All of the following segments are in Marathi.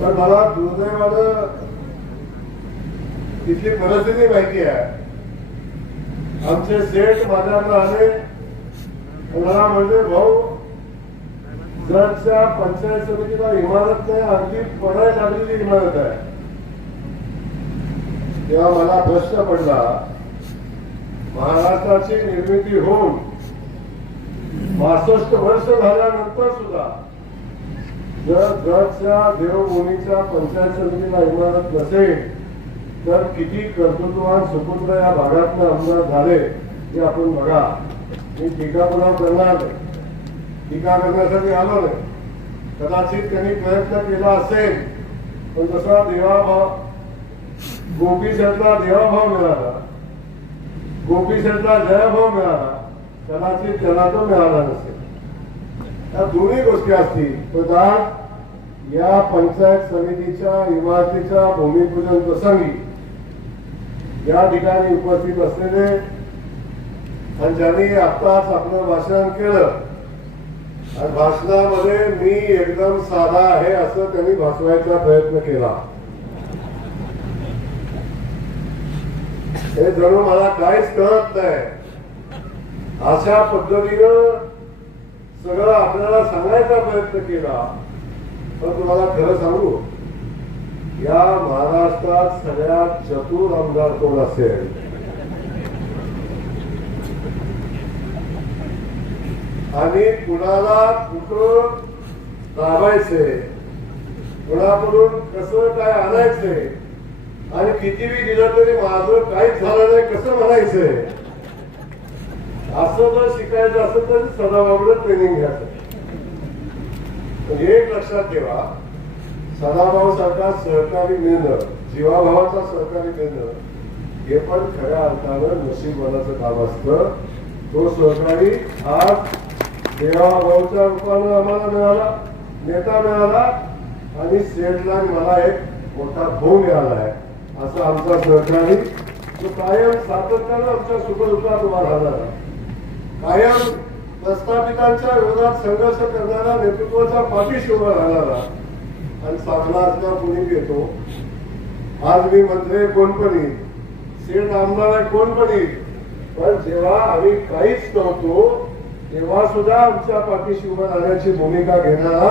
पण मला दुर्दैवानं तिथली परिस्थिती माहिती आहे. आमचे सेठ माझ्याकडे आले, मला म्हणजे भाऊ जरच्या पंचायत समितीला इमारत नाही, अगदी पडायला लागलेली इमारत आहे. तेव्हा मला प्रश्न पडला, महाराष्ट्राची निर्मिती होऊन 65 वर्ष झाल्यानंतर सुद्धा जर जरच्या देवभूमीच्या पंचायत समितीला इमारत नसेल तर किती कर्तृत्ववान सुपुत्र या भागातून आमदार झाले हे आपण बघा. मी टीका पुन्हा करणार नाही, टीका करण्यासाठी आलो नाही. कदाचित त्यांनी प्रयत्न केला असेल, पण जसा देवाभाव गोपी शेठला देवाभाव मिळाला, गोपी शेठला जयभाव मिळाला, कदाचित त्याला तो मिळाला नसेल. या दोन्ही गोष्टी असतील. पण या पंचायत समितीच्या इमारतीच्या भूमिपूजन प्रसंगी या ठिकाणी उपस्थित असलेले आणि ज्यांनी आत्ताच आपलं भाषण केलं, आणि भाषणामध्ये मी एकदम साधा आहे असं त्यांनी भासवायचा प्रयत्न केला. हे जणू मला काहीच कळत नाही अशा पद्धतीनं सगळं आपल्याला सांगायचा प्रयत्न केला. पण तुम्हाला खरं सांगू, या महाराष्ट्रात सगळ्यात चतुर आमदार कोण असेल? आणि कुणाला कुठं दाबायचे, कुणाकडून कसं काय आणायचंय, आणि कितीही दिलं तरी माझं काहीच झालं नाही कसं म्हणायचंय, असं जर शिकायचं असेल तर सदाभाऊला ट्रेनिंग घ्यायचं. एक लक्षात ठेवा, सदाभाऊ सारखा सहकारी मिळणं, जीवाभावाचा सहकारी मिळणं हे पण खऱ्या अर्थानं नशीबवानाचं काम असतं. तो सहकारी आज देवाभाऊच्या रूपानं आम्हाला मिळाला, नेता मिळाला, आणि सेठला मला एक मोठा भाऊ मिळाला आहे. असं आमचा सहकारी तो कायम सातत्यानं आमच्या सुखदुःखात उभा राहणारा, कायम प्रस्थापितांच्या विरोधात संघर्ष करणारा, नेतृत्वाच्या पाठीशी उभा राहणारा. आणि साधला असला कोणी घेतो. आज मी मंत्री कोण पण येईल, सेठ आमदार आहे कोण पण येईल, पण जेव्हा आम्ही काहीच नव्हतो तेव्हा सुद्धा आमच्या पाठीशी उभा राहण्याची भूमिका घेणारा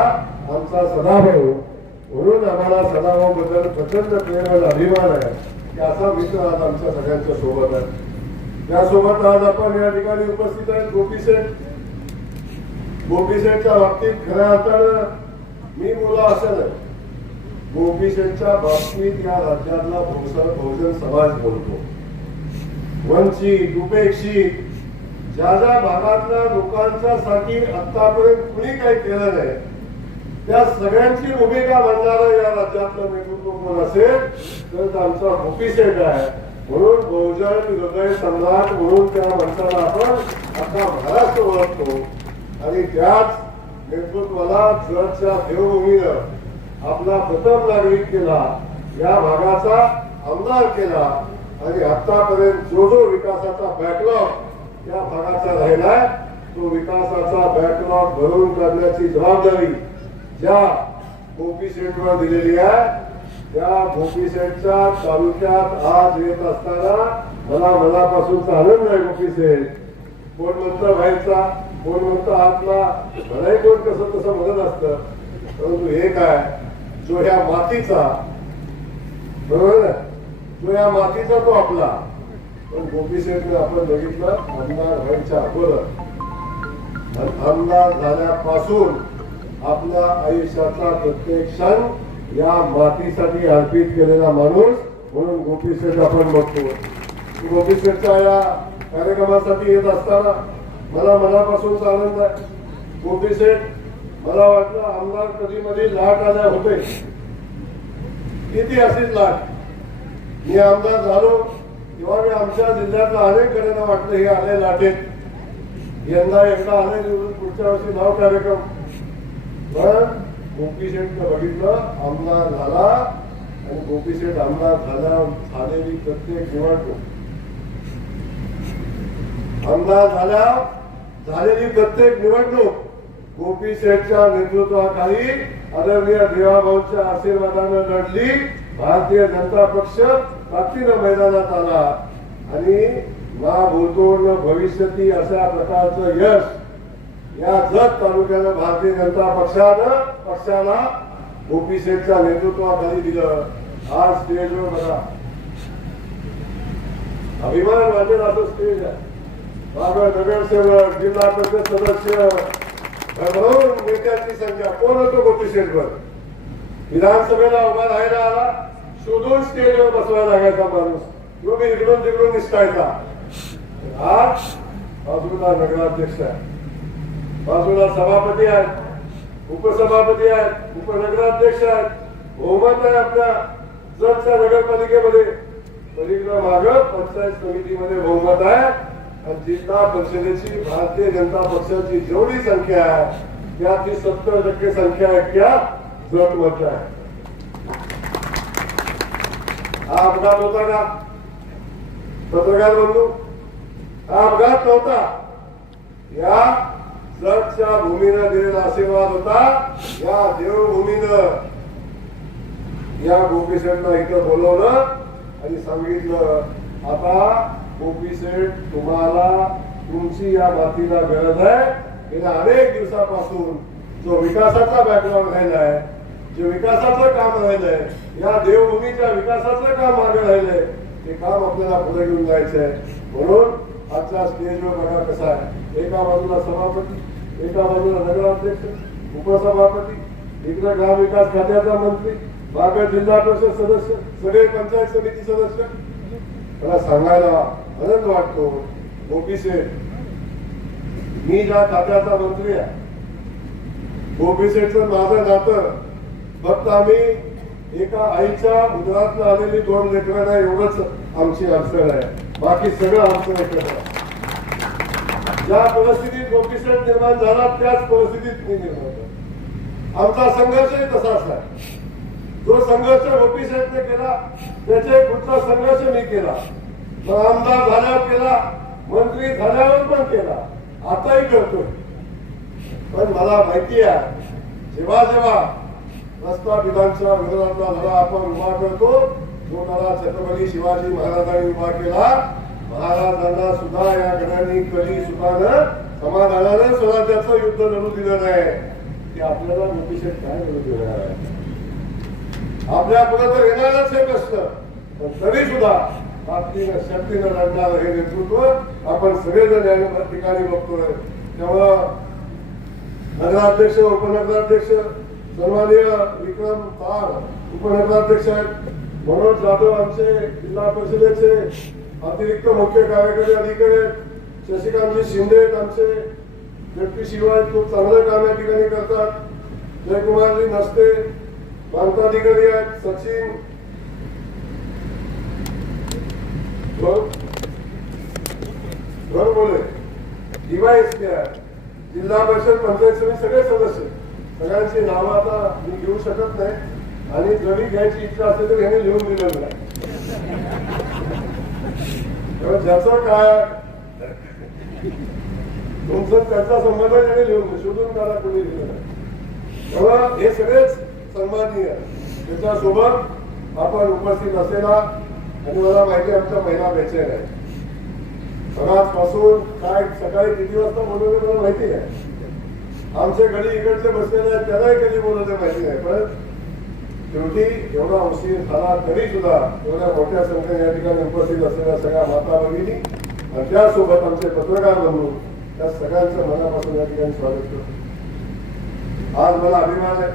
आमचा सदाभाऊ. म्हणून आम्हाला सदाभाऊ बद्दल प्रचंड प्रेम अभिमान आहे की असा मित्र आज आमच्या सगळ्यांच्या सोबत आहे. त्यासोबत आज आपण या ठिकाणी उपस्थित आहेत गोपी शेठ. गोपी शेठच्या बाबतीत खऱ्या अर्थानं मी बोला असं नाही, गोपी शेठच्या बाबतीत या राज्यातला बहुजन समाज बोलतो. वंचित, उपेक्षित, ज्या ज्या भागातल्या लोकांच्या साठी आतापर्यंत कुणी काही केलं नाही त्या सगळ्यांची भूमिका म्हणणारं या राज्यातलं नेतृत्व कोण असेल तर आमचा गोपी शेठ आहे. म्हणून बहुजन हृदय सम्राट म्हणून त्या माणसाला आपण अख्खा महाराष्ट्र ओळखतो. आणि त्याच नेतृत्वाला जळच्या देवभूमीनं आपला प्रथम नागरिक केला, या भागाचा आमदार केला, आणि आतापर्यंत जो जो विकासाचा बॅकलॉग या भागाचा राहिलाय तो विकासाचा बॅकलॉग भरून काढण्याची जबाबदारी ज्या गोपी शेठवर दिलेली आहे, त्या गोपी शेठच्या तालुक्यात आज येत असताना मला मनापासून आनंद आहे. गोपी शेठ कोण म्हणतं व्हायचा, कोण म्हणतं आतला, मलाही कोण कसं तसं म्हणत असतं, परंतु एक आहे जो ह्या मातीचा, बरोबर आहे, जो या मातीचा तो आपला. पण गोपी शेठने आपण बघितलं आमदार व्हायच्या अगोदर आमदार झाल्यापासून आपल्या आयुष्याचा प्रत्येक क्षण या मातीसाठी अर्पित केलेला माणूस म्हणून गोपी शेठ आपण बघतो. गोपी शेठच्या या कार्यक्रमासाठी येत असताना मला मनापासून आनंद आहे. गोपी शेठ मला वाटलं आमदार कधी मध्ये लाट आल्या होते, किती अशीच लाट. मी आमदार झालो तेव्हा मी आमच्या जिल्ह्यातल्या अनेक जणांना वाटलं हे आले लाटेत, यंदा एकदा आले निवडून पुढच्या वर्षी नाव कार्यक्रम. पण गोपी शेठनं बघितलं आमदार झाला, आणि गोपी शेठ आमदार झालेली प्रत्येक निवडणूक, आमदार झालेली प्रत्येक निवडणूक गोपी शेठच्या नेतृत्वाखाली आदरणीय देवाभाऊच्या आशीर्वादानं लढली. भारतीय जनता पक्ष ताकदीनं मैदानात आला आणि ना भूतोड न भविष्यती अशा प्रकारचं यश या जत तालुक्यानं भारतीय जनता पक्षाला गोपी शेठच्या नेतृत्वाखाली दिलं. आज स्टेजवर बघा, अभिमान वाटेल असं स्टेज आहे. बाबा नगरसेवक, जिल्हा परिषद सदस्य, म्हणून नेत्यांची संख्या. कोण होतो गोपी शेठवर? विधानसभेला उभा राहायला आला, शोधून स्टेजवर बसवायला लागायचा माणूस, तो मी इकडून तिकडून निसटायचा. आज बाजूला नगराध्यक्ष आहे, बाजूला सभापती आहेत, उपसभापती आहेत, उपनगराध्यक्ष आहेत, बहुमत आहे आपल्या जतच्या नगरपालिकेमध्ये. पलीकडे माग पंचायत समितीमध्ये बहुमत आहे आणि जिल्हा परिषदेची भारतीय जनता पक्षाची जेवढी संख्या आहे त्याची 70% संख्या इतक्या जत मत आहे. हा अपघात होता का पत्रकार बंधू? हा अपघात नव्हता. या जतच्या भूमीनं दिलेला आशीर्वाद होता. या देवभूमीनं या गोपी शेठला इथं बोलवलं आणि सांगितलं, आता गोपी शेठ तुम्हाला तुमची या मातीला गरज आहे. गेल्या अनेक दिवसापासून जो विकासाचा बॅकग्राऊंड राहिलाय, जे विकासाचं काम राहिलंय, या देवभूमीच्या विकासाचं काम मागे राहिलंय, ते काम आपल्याला पुढे घेऊन जायचंय. म्हणून आजच्या स्टेजवर बघा कसा आहे, एका बाजूला सभापती, एका बाजूला नगराध्यक्ष, उपसभापती, इकडे ग्रामविकास खात्याचा मंत्री, मागे जिल्हा परिषद सदस्य, सगळे पंचायत समिती सदस्य. मला सांगायला आनंद वाटतो, गोपी शेठ मी ज्या खात्याचा मंत्री आहे, गोपी शेठचं माझं नातं फक्त आम्ही एका आईच्या उदरातून आलेली 2 लेकरं नाही एवढंच आमची अडचण आहे. बाकी सगळं आमचं एकत्र आहे. ज्या परिस्थितीत गोपी शेठ निर्माण झाला त्याच परिस्थितीत मी निर्माण झाला. आमचा संघर्षही तसाच आहे. जो संघर्ष गोपी शेठने केला त्याचे पुढचा संघर्ष मी केला. आमदार झाल्यावर केला, मंत्री झाल्यावर पण केला, आताही करतोय. पण मला माहिती आहे, जेव्हा जेव्हा रस्ता विधानच्या विरोधातला लढा आपण उभा करतो, जो लढा छत्रपती शिवाजी महाराजांनी उभा केला, महाराजांना सुद्धा या गणांनी कधी सुखानं समाधानानं स्वराज्याचं युद्ध लढू दिलं नाही. ते आपल्याला गोपी शेठ काय लढू देणार आहे? आपल्या पुढे तर येणारच हे प्रश्न, पण तरी सुद्धा ताकदीनं शक्तीनं लढणार हे नेतृत्व आपण सगळेजण या ठिकाणी बघतोय. त्यामुळं नगराध्यक्ष, उपनगराध्यक्ष सन्माननीय विक्रम तार उपनगराध्यक्ष आहेत, मनोज जाधव आमचे जिल्हा परिषदेचे अतिरिक्त मुख्य कार्यकारी अधिकारी आहेत, शशिकांतजी शिंदे आमचे व्यक्ती शिवाय खूप चांगलं काम या ठिकाणी करतात, जयकुमारजी नसते प्रांताधिकारी आहेत, सचिन बोले DYSP आहेत, जिल्हा परिषद पंचायत समिती सगळे सदस्य. सगळ्यांची नावं आता मी घेऊ शकत नाही आणि जरी घ्यायची इच्छा असेल तर ह्याने लिहून दिलेलं नाही. ज्याचं काय तुमचं त्याचा संबंध त्याने लिहून शोधून काढा, कोणी लिहिलं नाही. तेव्हा हे सगळेच सन्माननीय. त्याच्यासोबत आपण उपस्थित असलेला, आणि मला माहिती आमच्या महिला बेचैन आहे. पासून काय सकाळी किती वाजता बोलवले मला माहिती आहे. आमचे गडी इकडचे बसलेले आहेत, त्यालाही कधी बोलवले माहिती नाही. पण शेवटी एवढा उशीर झाला तरी सुद्धा एवढ्या मोठ्या संख्येने या ठिकाणी उपस्थित असलेल्या सगळ्या माता भगिनी आणि त्यासोबत आमचे पत्रकार बंधू, त्या सगळ्यांचं मनापासून या ठिकाणी स्वागत करतो. आज मला अभिमान आहे,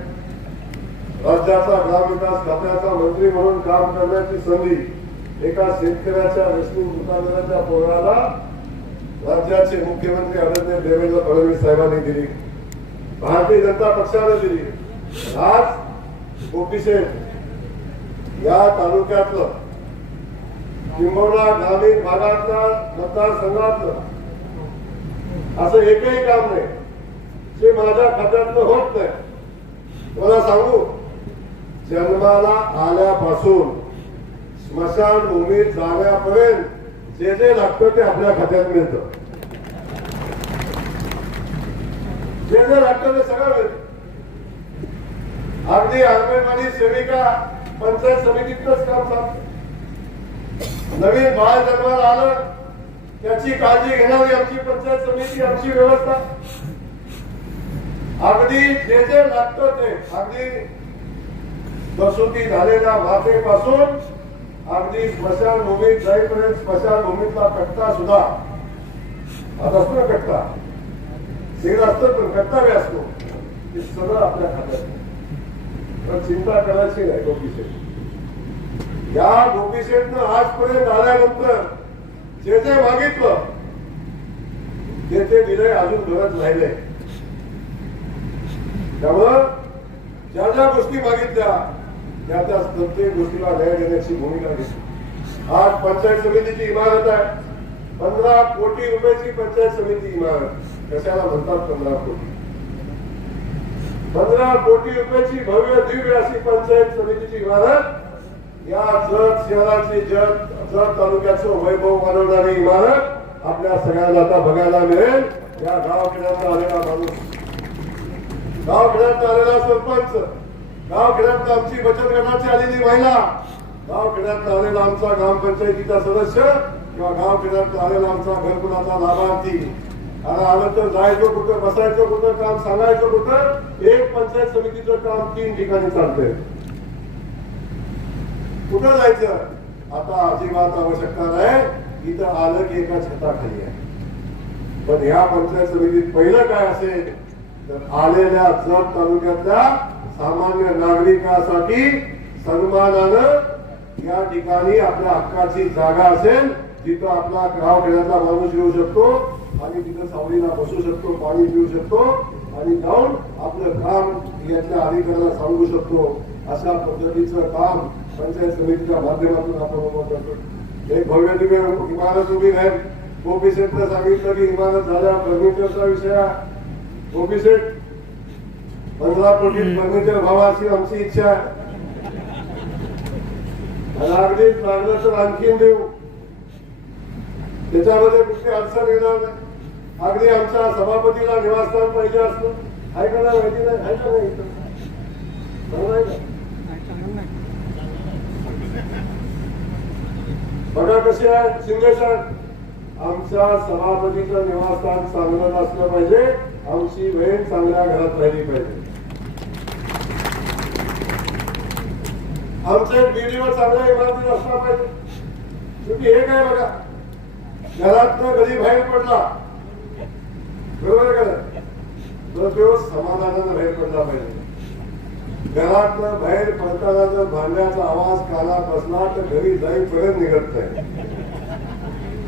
राज्याचा ग्रामविकास खात्याचा मंत्री म्हणून काम करण्याची संधी एका शेतकऱ्याच्या रेशनिंग दुकानदाराच्या पोराला राज्याचे मुख्यमंत्री आदरणीय देवेंद्र फडणवीस साहेबांनी दिली, भारतीय जनता पक्षाने दिली. आज गोपी शेठ या तालुक्यातलं किंबहुना ग्रामीण भागातल्या मतदारसंघातलं असं एकही काम नाही जे माझ्या खात्यातलं होत नाही. मला सांगू, जन्माला आल्यापासून स्मशानभूमीत जाण्यापर्यंत जे जे लागतं ते आपल्या खात्यात मिळतं. जे जे लागतं ते सगळं मिळतं. अगदी अंगणवाडी सेविका पंचायत समितीतच काम चालतं. नवीन बाळ जन्माला आलं त्याची काळजी घेणारी आमची पंचायत समिती, आमची व्यवस्था. अगदी जे जे लागतं ते अगदी प्रसूती झालेल्या मातेपासून अगदी स्मशानभूमीत जाईपर्यंत स्मशानभूमीतला कट्टा सुद्धा आता असतो ना, कट्टा सिंग असतो पण कट्टा बी असतो, हे सगळं आपल्या खात्यात. पण चिंता करायची नाही. गोपीशेठ या गोपीशेठनं आजपर्यंत आल्यानंतर जे जे मागितलं ते ते दिलंय, अजून गरज राहिले. त्यामुळं ज्या ज्या गोष्टी मागितल्या त्या त्या प्रत्येक गोष्टीला न्याय देण्याची भूमिका घेतली. आज पंचायत समितीची इमारत आहे, 15 कोटी रुपयाची पंचायत समिती इमारत. कशाला म्हणतात 15 कोटी? 15 कोटी रुपयाची भव्य दिव्य अशी पंचायत समितीची इमारत, या जत शहराची जत तालुक्याचं वैभव वाढवणारी इमारत आपल्या सगळ्यांना आता बघायला मिळेल. या गावखेड्यात आलेला माणूस, गावखेड्यात आलेला सरपंच, गावखेड्यात आमची बचत गटाची आलेली महिला, गावखेड्यात आलेला आमचा ग्रामपंचायतीचा सदस्य किंवा गावखेड्यात आलेला आमचा घरकुलाचा लाभार्थी. आणि आलं तर जायचं कुठं, बसायचं कुठं, काम सांगायचं कुठं? एक पंचायत समितीचं काम 3 ठिकाणी चालतंय. कुठं जायचं? आता अजिबात आवश्यकता नाही, इथं आलं की एका छताखाली आहे. पण या पंचायत समितीत पहिलं काय असेल तर आलेल्या जत तालुक्यातल्या सामान्य नागरिकांसाठी सन्मानानं या ठिकाणी आपल्या हक्काची जागा असेल, जिथं आपला गावखेड्यातला माणूस येऊ शकतो आणि तिथं सावलीला बसू शकतो, पाणी पिऊ शकतो आणि जाऊन आपलं काम यातल्या अधिकाऱ्याला सांगू शकतो. अशा पद्धतीचं काम पंचायत समितीच्या माध्यमातून आपण उभं करतो. एक भव्य दिव्य इमारत उभी आहे. गोपीशेठनं सांगितलं की इमारत झाल्या फर्निचरचा विषय आहे. गोपीशेठ 15 कोटीत फर्निचर व्हावा अशी आमची इच्छा आहे. आणि अगदीच लागलं तर आणखीन देऊ, त्याच्यामध्ये कुठली अडचण येणार नाही. अगदी आमच्या सभापतीला निवासस्थान पाहिजे असतं, ऐकायला माहिती नाही, ऐका नाही बघा कसे आहे शिंदे साहेब. आमच्या सभापतीचं निवासस्थान चांगलं असलं पाहिजे, आमची बहीण चांगल्या घरात राहिली पाहिजे, आमचे बीडीओ चांगल्या इमारतीत असला पाहिजे. शेवटी हे काय बघा, घरातनं कधी बाहेर पडला, बरोबर आहे का, तर तो समाधानानं बाहेर पडला पाहिजे. घरातनं बाहेर पडताना जर भांड्याचा आवाज कानात बसला तर घरी जाईपर्यंत निघत नाही.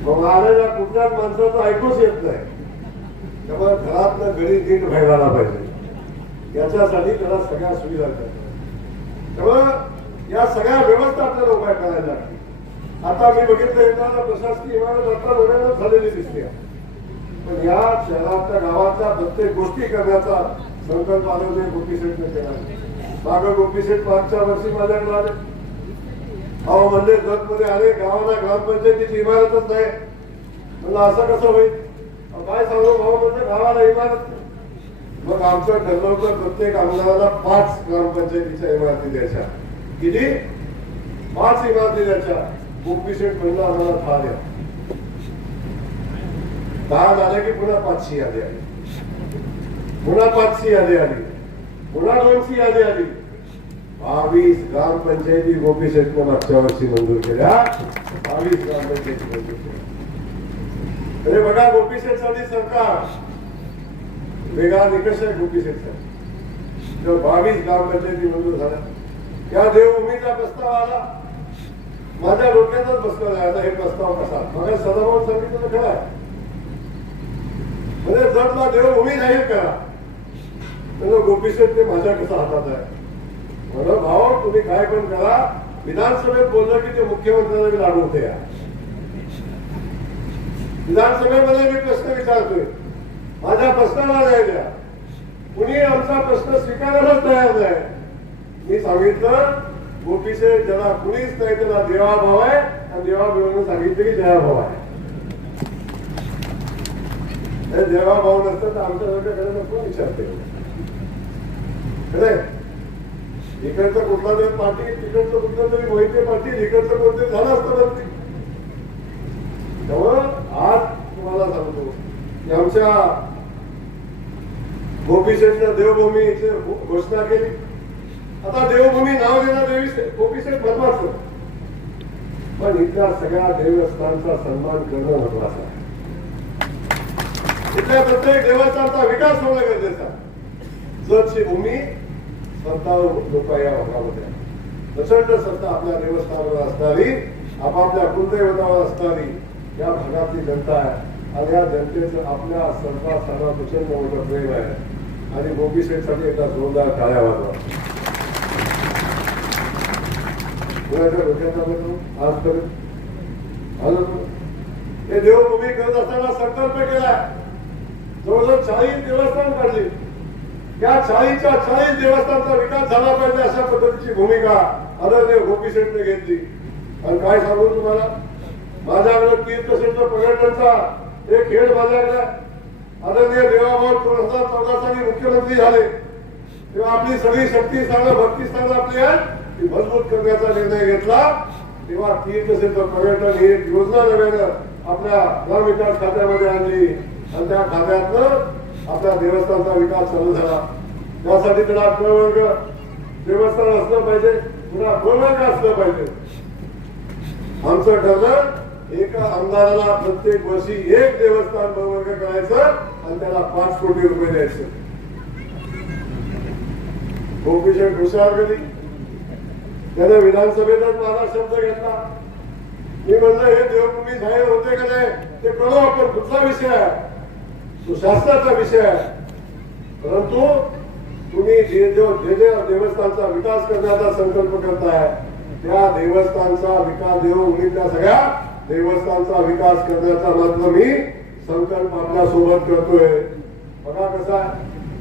मग आलेल्या कुठल्याच माणसाचं ऐकूच येत नाही. त्यामुळे घरातनं घरी नीट बाहेर आला पाहिजे, याच्यासाठी त्याला सगळ्या सुविधा करतात. त्यामुळे या सगळ्या व्यवस्था आपल्याला उभ्या करायला लागतील. आता मी बघितलं एकदा प्रशासकीय इमारत आता नव्यानं झालेली दिसते, पण या शहरातल्या गावातल्या प्रत्येक गोष्टी करण्याचा संकल्प आलेले गोपीशेठने केला. मागं गोपीशेठ मागच्या वर्षी माझ्याकडे आले, अहो म्हणले जत मध्ये आले, गावाला ग्रामपंचायतीची इमारतच नाही. म्हणलं असं कसं होईल? काय सांगू भाऊ, म्हणजे गावाला इमारत. मग आमचं ठरलं होतं प्रत्येक आमदाराला 5 ग्रामपंचायतीच्या इमारती द्यायच्या. किती? 5 इमारती द्यायच्या. गोपीशेठ म्हणलं आम्हाला 10 द्या. 10 झाले की पुन्हा 5ची यादी आली, पुन्हा 5ची यादी आली, पुन्हा 2ची यादी आली. 22 ग्रामपंचायती गोपीशेठने मागच्या वर्षी मंजूर केल्या. 22 ग्रामपंचायती मंजूर केल्या. अरे बघा, गोपीशेठसाठी सरकार वेगळा निकष आहे. गोपीशेठचा 22 ग्रामपंचायती मंजूर झाल्या. त्या देवभूमीचा प्रस्ताव आला, माझ्या डोक्यातच बसलं नाही. आता हे प्रस्ताव कसा? मला सदाभाऊ सांगितलं खरं आहे, म्हणजे जतला देवभूमी जाहीर करा. म्हणजे गोपीशेठ ते माझ्या कसं हातात आहे. म्हणून भाऊ तुम्ही काय पण करा, विधानसभेत बोललं की ते मुख्यमंत्र्यांना मी लागू होते. विधानसभेमध्ये मी प्रश्न विचारतोय, माझ्या प्रश्नाला न्याय द्या. कुणी आमचा प्रश्न स्वीकारायलाच तयार नाही. मी सांगितलं गोपीशेठ ज्याला कुणीच नाही त्याला देवाभाव आहे, आणि देवाभावाने सांगितलं की जयाभाव आहे. हे जेव्हा भाऊ नसतं तर आमच्यासारख्याकडे कोण विचारते खरे इकडचं कुठला तरी पाटील तिकडचं कुठलं तरी मोहिते पाटील इकडचं कोणतरी झालं असतं मंत्री. त्यामुळं आज तुम्हाला सांगतो की आमच्या गोपीशेठनं देवभूमीची घोषणा केली. आता देवभूमी नाव देणं देवी गोपीशेठ महत्वाचं, पण इथल्या सगळ्या देवस्थानचा सन्मान करणं महत्वाचं आहे. इथल्या प्रत्येक देवस्थानचा विकास होणं गरजेचं आहे. जतची भूमी स्वतःवर लोक या भागामध्ये प्रचंड सत्ता आपल्या देवस्थानावर असणारी आपापल्या कुलदैवतावर असणारी या भागातली जनता आहे आणि या जनतेचं आपल्या सरकारला प्रचंड मोठं प्रेम आहे. आणि गोपीशेठसाठी एकदा जोरदार टाळ्या वाजवा. आजपर्यंत हे देवभूमी करत असताना संकल्प केला जवळजवळ 40 देवस्थान काढली. या 40च्या 40 देवस्थानचा विकास झाला पाहिजे अशा पद्धतीची भूमिका आदरणीय गोपीशेठने घेतली. आणि काय सांगू तुम्हाला, माझ्याकडे तीर्थक्षेत्र पर्यटनचा एक खेळ माझ्याकडे आदरणीय देवाभाऊ 2014 साली मुख्यमंत्री झाले तेव्हा आपली सगळी शक्ती स्थानं भक्ती स्थानं आपली आहेत ती मजबूत करण्याचा निर्णय घेतला. तेव्हा तीर्थक्षेत्र पर्यटन ही एक योजना नव्यानं आपल्या ग्रामविकास खात्यामध्ये आणली आणि त्या खात्यातनं आपल्या देवस्थानचा विकास चालू झाला. त्यासाठी त्याला प्रवर्ग देवस्थान असलं पाहिजे, पुन्हा प्रवर्ग असलं पाहिजे. आमचं ठरलं एका आमदाराला प्रत्येक वर्षी एक देवस्थान प्रवर्ग करायचं आणि त्याला 5 कोटी रुपये द्यायचे. गोपीशेठ हुशार कधी त्याने विधानसभेतच माझा शब्द घेतला. मी म्हणलं हे देवभूमी जाहीर होते का नाही ते करू आपण, कुठला विषय आहे तो शासनाचा विषय आहे. परंतु तुम्ही जे देवस्थानचा विकास करण्याचा संकल्प करताय त्या देवस्थानचा विकास देवभूमीतल्या सगळ्या देवस्थानचा विकास करण्याचा मात्र मी संकल्प आपल्या सोबत करतोय. बघा कसा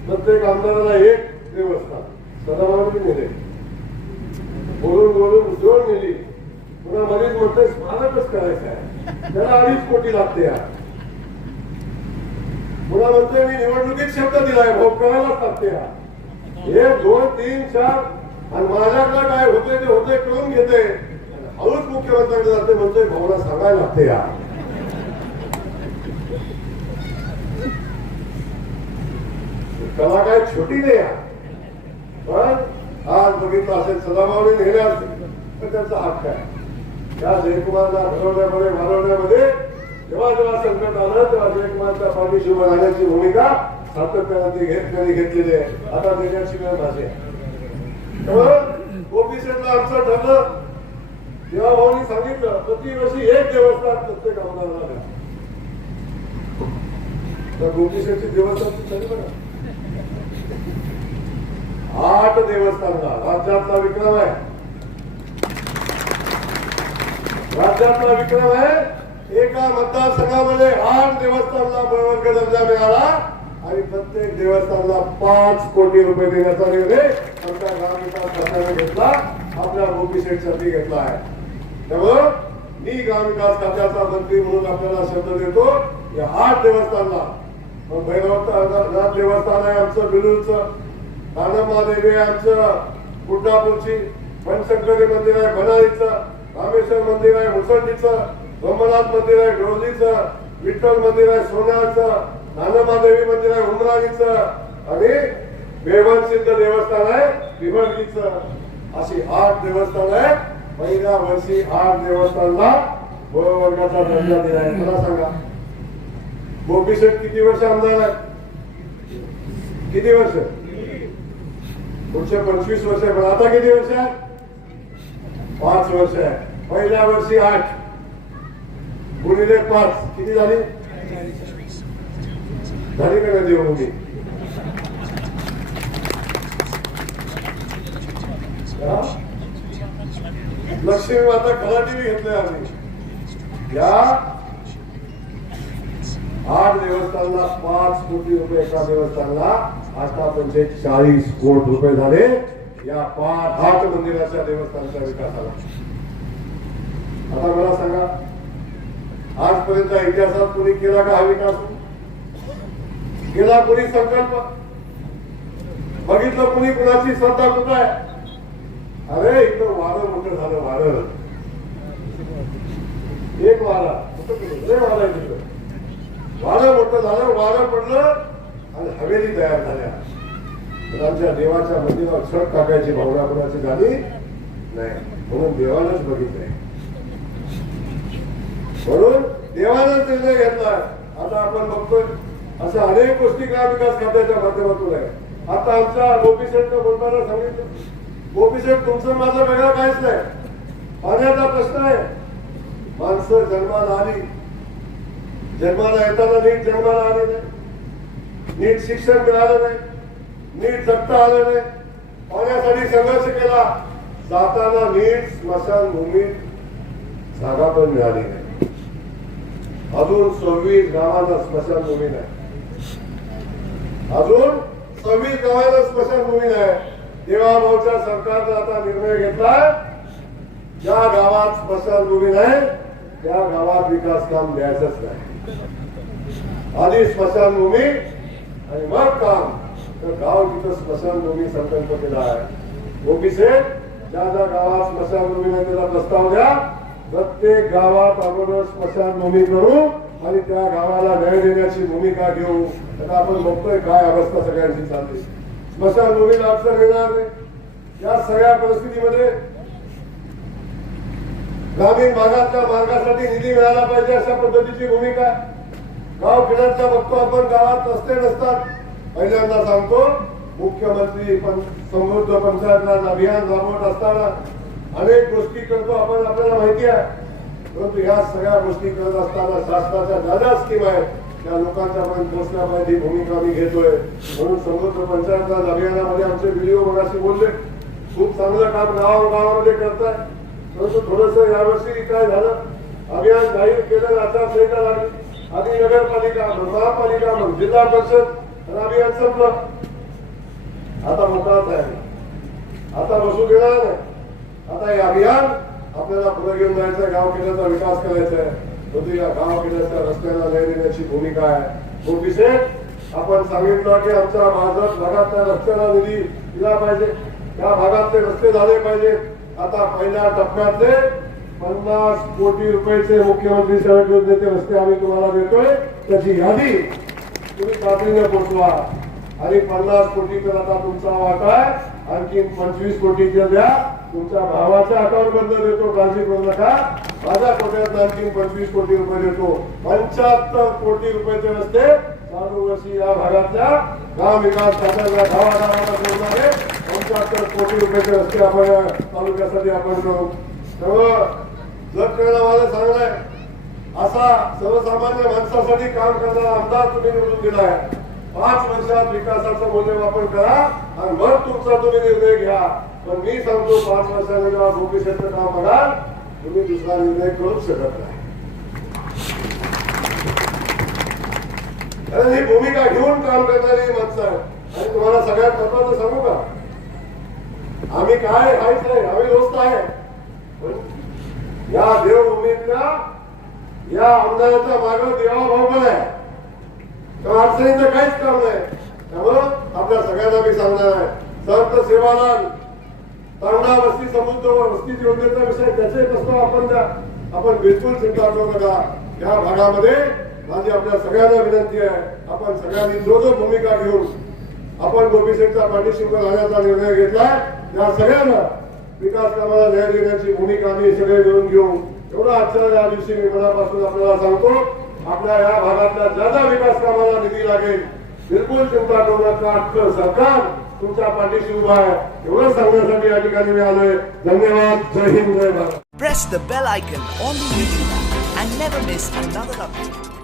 प्रत्येक आमदाराला एक देवस्थान सदाभाऊंनी नेले, बोलून बोलून जोड नेली, पुन्हा मध्येच म्हटलं स्मारकच करायचं आहे त्याला 2.5 कोटी लागते. पुन्हा म्हणतोय मी निवडणुकीत शब्द दिलाय भाऊ करायलाच लागते. 1 2 3 4 आणि माझ्याकडे काय होते ते होते करून घेते हळूच मुख्यमंत्र्यांकडे जाते म्हणतोय भाऊला सांगायला लागते. कला काय छोटी नाही पण आज बघितलं असेल सदाभाऊने नेले असतील तर त्यांचा हक्क आहे. त्या जयकुमारला घडवण्यामध्ये वाढवण्यामध्ये जेव्हा जेव्हा संकट आलं तेव्हा जयकुमारच्या पाठीशी उभं राहण्याची भूमिका सातत्याने घेतलेली आहे. आता देण्याची वेळ माझी आहे. त्यामुळे गोपीशेठला आमचं ठरलं जेव्हा भाऊनी सांगितलं प्रतिवर्षी एक देवस्थान प्रत्येक आमदाराला द्या. तर गोपीशेठची देवस्थानची झाली बघा 8 देवस्थानला राज्यातला विक्रम आहे. राज्यातला विक्रम आहे. एका मतदारसंघामध्ये 8 देवस्थानला प्रवर्ग दर्जा मिळाला आणि प्रत्येक देवस्थानला 5 कोटी रुपये देण्याचा निर्णय आमच्या ग्रामविकास खात्याने घेतला, आपल्या गोपीशेठसाठी घेतला आहे. त्यामुळं मी ग्रामविकास खात्याचा मंत्री म्हणून आपल्याला शब्द देतो या 8 देवस्थानला भैरवनाथ देवस्थान आहे आमचं बिलूरचं, नानमादेवी आहे आमचं गुड्डापूरची, बनशंकरी मंदिर आहे बनाळीचं, रामेश्वर मंदिर आहे मुसंडीचं, सोमनाथ मंदिर आहे डोरलीचं, विठ्ठल मंदिर आहे सोन्याचं, नानमादेवी मंदिर आहे उमराणीचं आणि बेवनसिद्ध देवस्थान आहे बिभर्गीचं. अशी 8 देवस्थान आहे. पहिल्या वर्षी 8 देवस्थानला वर्गाचा दर्जा दिलाय. मला सांगा गोपीशेठ किती वर्ष आमदार आहे? किती वर्ष? पुढचे 25 वर्ष आहे. पण आता किती वर्ष आहे? 5 वर्ष आहे. पहिल्या वर्षी 8 गुणिले 5 किती झाली? झाली का नाही देवभूमी? लक्ष्मी माता खलाटी घेतले आम्ही. या 8 देवस्थानला 5 कोटी रुपये एका देवस्थानला आता 40 कोटी रुपये झाले या 8 मंदिराच्या देवस्थानच्या विकासाला. आता मला सांगा आजपर्यंत इतिहासात कोणी केला का हा विकास? गेला कुणी संकल्प, बघितलं कुणी कुणाची श्रद्धा कुठं आहे. अरे इथं वारं मोठं झालं, वारं एक वारा वारा आहे तिथं, वारं मोठं झालं, वारं पडलं आणि हवेली तयार झाल्या. तर आमच्या देवाच्या मंदिरावर छत टाकायची भावना कोणाची झाली नाही, म्हणून देवानंच बघितलंय, म्हणून देवानंच निर्णय घेतला. आता आपण बघतोय असं अनेक गोष्टी ग्रामविकास खात्याच्या माध्यमातून आहे. आता आमच्या गोपी शेठनं बोलताना सांगितलं, गोपी शेठ तुमचं माझं वेगळं काहीच नाही. पाण्याचा प्रश्न आहे. माणसं जन्माला आली, जन्माला येताना नीट जन्माला आली नाही, नीट शिक्षण मिळालं नाही, नीट जगता आलं नाही, पाण्यासाठी संघर्ष केला, जाताना नीट स्मशानभूमीत जागा पण मिळाली नाही. अजून 26 गावांना स्मशानभूमी नाही, अजून 26 गावांना स्मशानभूमी नाही. देवाभाऊच्या सरकारनं आता निर्णय घेतलाय, ज्या गावात स्मशानभूमी नाही त्या गावात विकास काम द्यायचंच नाही. आधी स्मशानभूमी आणि मग काम. तर गाव तिथं स्मशानभूमी संकल्प केला आहे. ओबीसी ज्या ज्या गावात स्मशानभूमी नाही त्याला प्रस्ताव द्या. प्रत्येक गावात अगोदर स्मशानभूमी करू आणि त्या गावाला न्याय देण्याची भूमिका घेऊ. आता आपण बघतोय काय अवस्था सगळ्यांची चालली. स्मशानभूमीला अडचण येणार नाही. या सगळ्या परिस्थितीमध्ये ग्रामीण भागातल्या मार्गासाठी निधी मिळाला पाहिजे अशा पद्धतीची भूमिका. गाव खेड्यातल्या बघतो आपण, गावात रस्ते नसतात. पहिल्यांदा सांगतो, मुख्यमंत्री समृद्ध पंचायत राज अभियान राबवत असताना अनेक गोष्टी करतो आपण, आपल्याला माहिती आहे. परंतु या सगळ्या गोष्टी करत असताना शासनाच्या ज्या ज्या स्कीम आहेत त्या लोकांच्या पर्यंत पोहोचल्या पाहिजे ही भूमिका मी घेतोय. म्हणून समृद्ध पंचायत राज अभियानामध्ये आमचे व्हिडिओ मगाशी बोलले, खूप चांगलं काम गावागावामध्ये करताय. परंतु थोडस यावर्षी काय झालं, अभियान जाहीर केलं, आचारसंहिता लागली. आधी नगरपालिका, महापालिका, मग जिल्हा परिषद आणि अभियान संपलं. आता मोकळाच आहे, आता बसू देणार नाही. आता हे अभियान आपल्याला पुढे घेऊन जायचं, गाव खेड्याचा विकास करायचा आहे. परंतु या गाव खेड्याच्या रस्त्याला न्याय देण्याची भूमिका आहे. ओबीसी आपण सांगितलं की आमच्या भागातल्या रस्त्याला निधी दिला पाहिजे, त्या भागातले रस्ते झाले पाहिजेत. आता पहिल्या टप्प्यातले 50 कोटी रुपयाचे मुख्यमंत्री सडक योजनेचे रस्ते आम्ही तुम्हाला देतोय. त्याची यादी तुम्ही तातडीने पोहोचवा आणि 50 कोटी तर आता तुमचा वाटा आहे. आणखी 25 कोटीचे द्या, तुमच्या भावाच्या अकाउंट मधून देतो, काळजी करू नका. माझ्या कोट्यात आणखी 25 कोटी रुपये देतो. 75 कोटी रुपयाचे रस्ते चालू वर्षी या भागातल्या गाव विकास खात्याच्या गावागावाला जोडणारे 75 कोटी रुपयाचे रस्ते आपण तालुक्यासाठी आपण करू. त्यामुळं जग करणं मला चांगलंय. असा सर्वसामान्य माणसासाठी काम करणारा आमदार तुम्ही निवडून दिलाय. 5 वर्षात विकासाचं मूल्यमापन करा आणि मग तुमचा तुम्ही निर्णय घ्या. पण मी सांगतो 5 वर्षाने जेव्हा गोपी शेठचं काम कराल तुम्ही दुसरा निर्णय करूच शकत नाही. कारण ही भूमिका घेऊन काम करणारी माणसं आहे. आणि तुम्हाला सगळ्यात महत्वाचं सांगू का, आम्ही काय आहेच नाही, आम्ही दोस्त आहे. या देवभूमीतल्या या आमदाराच्या मागे देवाभाऊ पण आहे. तेव्हा अडचणीचं काहीच काम नाही. त्यामुळं आपल्या सगळ्यांना मी सांगणार आहे, संत सेवालाल तांडा वस्ती समृद्ध वस्ती योजनेचा विषय त्याचे प्रस्ताव आपण द्या. आपण बिलकुल चिंता करू नका. या भागामध्ये माझी आपल्या सगळ्यांना विनंती आहे, आपण सगळ्यांनी जो भूमिका घेऊन आपण गोपी शेठच्या पाठीशी उभं राहण्याचा निर्णय घेतलाय, या सगळ्यांना विकास कामाला न्याय देण्याची भूमिका आम्ही सगळे मिळून घेऊ. एवढा आजच्या या दिवशी मी मनापासून आपल्याला सांगतो, आपल्या या भागातल्या ज्या ज्या विकास कामाला निधी लागेल बिलकुल चिंता करू नका. अख्खं सरकार तुमच्या पाठीशी उभा आहे. एवढं सांगण्यासाठी या ठिकाणी मी आलोय. धन्यवाद. जय हिंद, जय Bharat. Press the bell icon on the YouTube app and never miss another update.